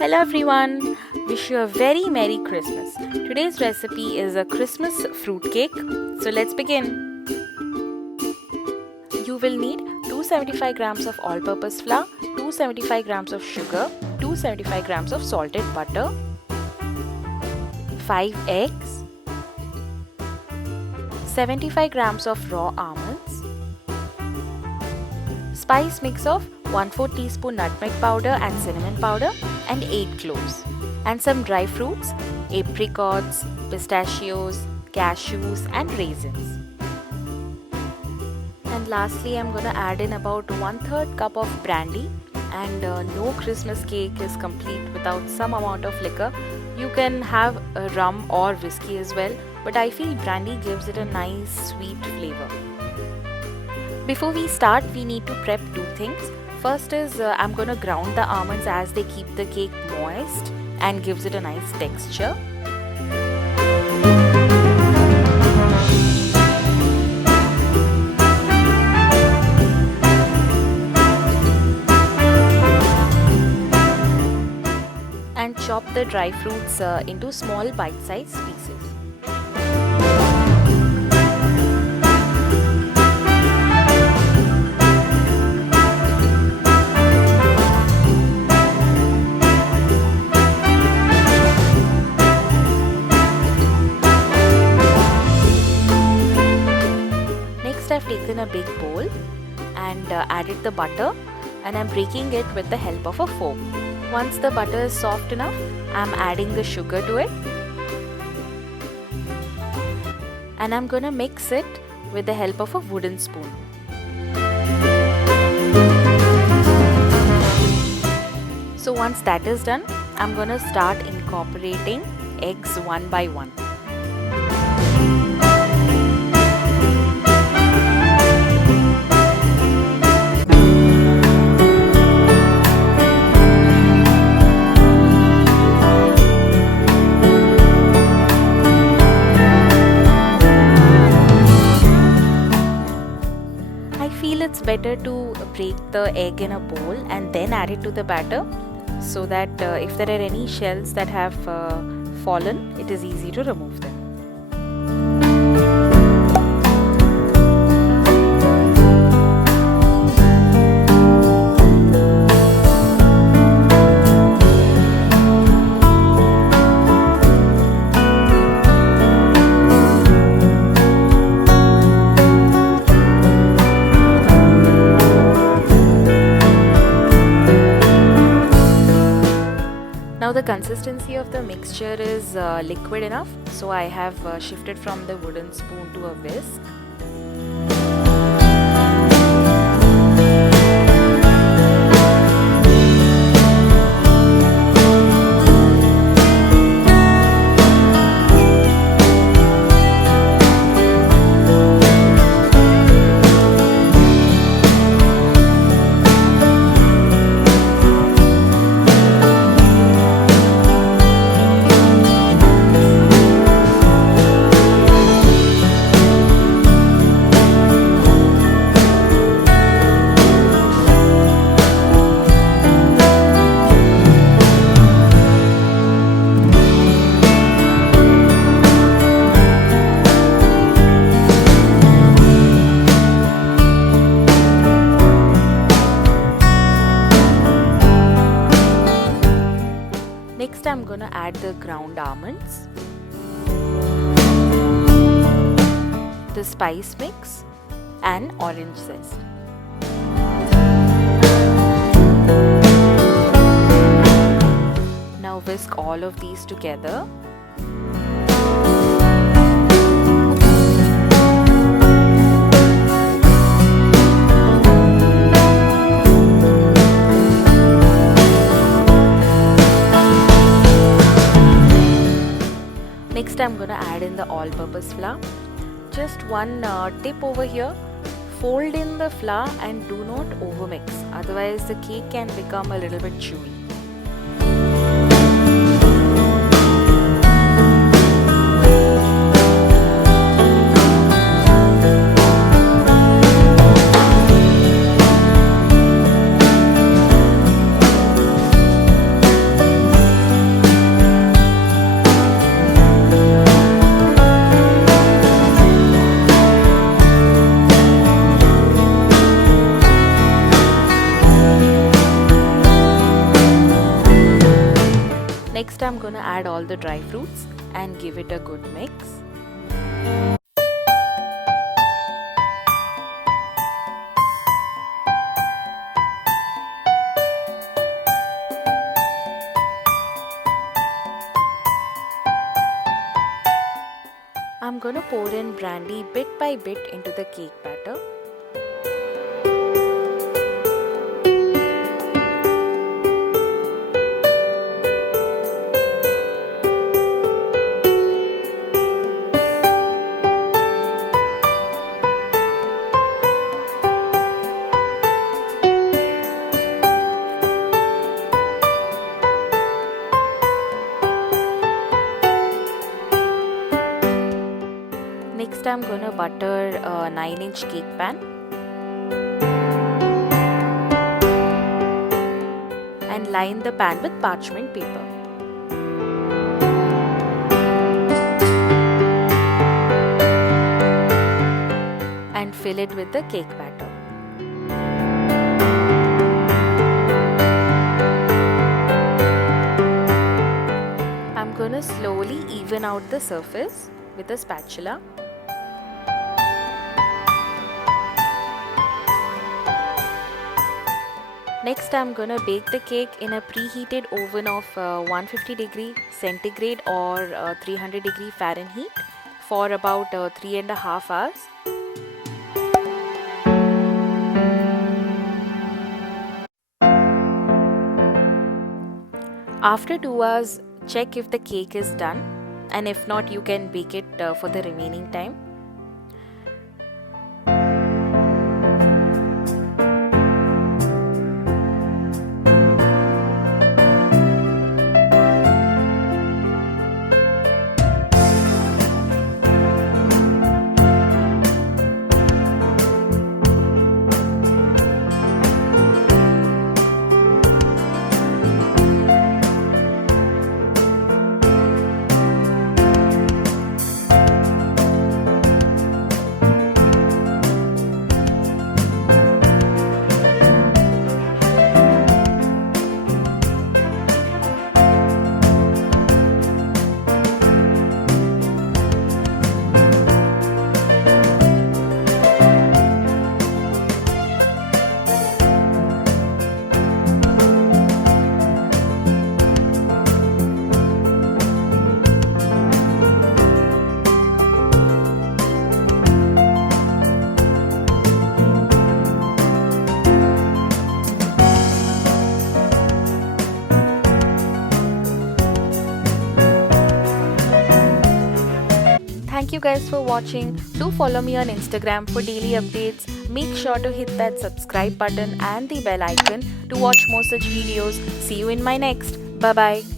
Hello everyone, wish you a very Merry Christmas. Today's recipe is a Christmas fruit cake. So let's begin. You will need 275 grams of all-purpose flour, 275 grams of sugar, 275 grams of salted butter, 5 eggs, 75 grams of raw almonds, spice mix of 1/4 teaspoon nutmeg powder and cinnamon powder and 8 cloves, and some dry fruits, apricots, pistachios, cashews and raisins. And lastly, I'm going to add in about 1/3 cup of brandy, and no Christmas cake is complete without some amount of liquor. You can have rum or whiskey as well, but I feel brandy gives it a nice sweet flavor. Before we start, we need to prep two things. First is I'm going to ground the almonds as they keep the cake moist and gives it a nice texture. And chop the dry fruits into small bite-sized pieces. I've taken a big bowl and added the butter, and I'm breaking it with the help of a fork. Once the butter is soft enough, I'm adding the sugar to it, and I'm gonna mix it with the help of a wooden spoon. So once that is done, I'm gonna start incorporating eggs one by one. It's better to break the egg in a bowl and then add it to the batter, so that if there are any shells that have fallen, it is easy to remove them. Now the consistency of the mixture is liquid enough, so I have shifted from the wooden spoon to a whisk. Next, I'm going to add the ground almonds, the spice mix, and orange zest. Now whisk all of these together. Next, I'm going to add in the all-purpose flour. Just one tip over here: fold in the flour and do not overmix, otherwise the cake can become a little bit chewy. Next I'm gonna add all the dry fruits and give it a good mix. I'm gonna pour in brandy bit by bit into the cake batter. Next I'm gonna butter a 9-inch cake pan and line the pan with parchment paper. And fill it with the cake batter. I'm gonna slowly even out the surface with a spatula. Next I'm gonna bake the cake in a preheated oven of 150 degree centigrade or 300 degree Fahrenheit for about 3.5 hours. After 2 hours, check if the cake is done, and if not, you can bake it for the remaining time. Thank you guys for watching. Do follow me on Instagram for daily updates. Make sure to hit that subscribe button and the bell icon to watch more such videos. See you in my next. Bye bye.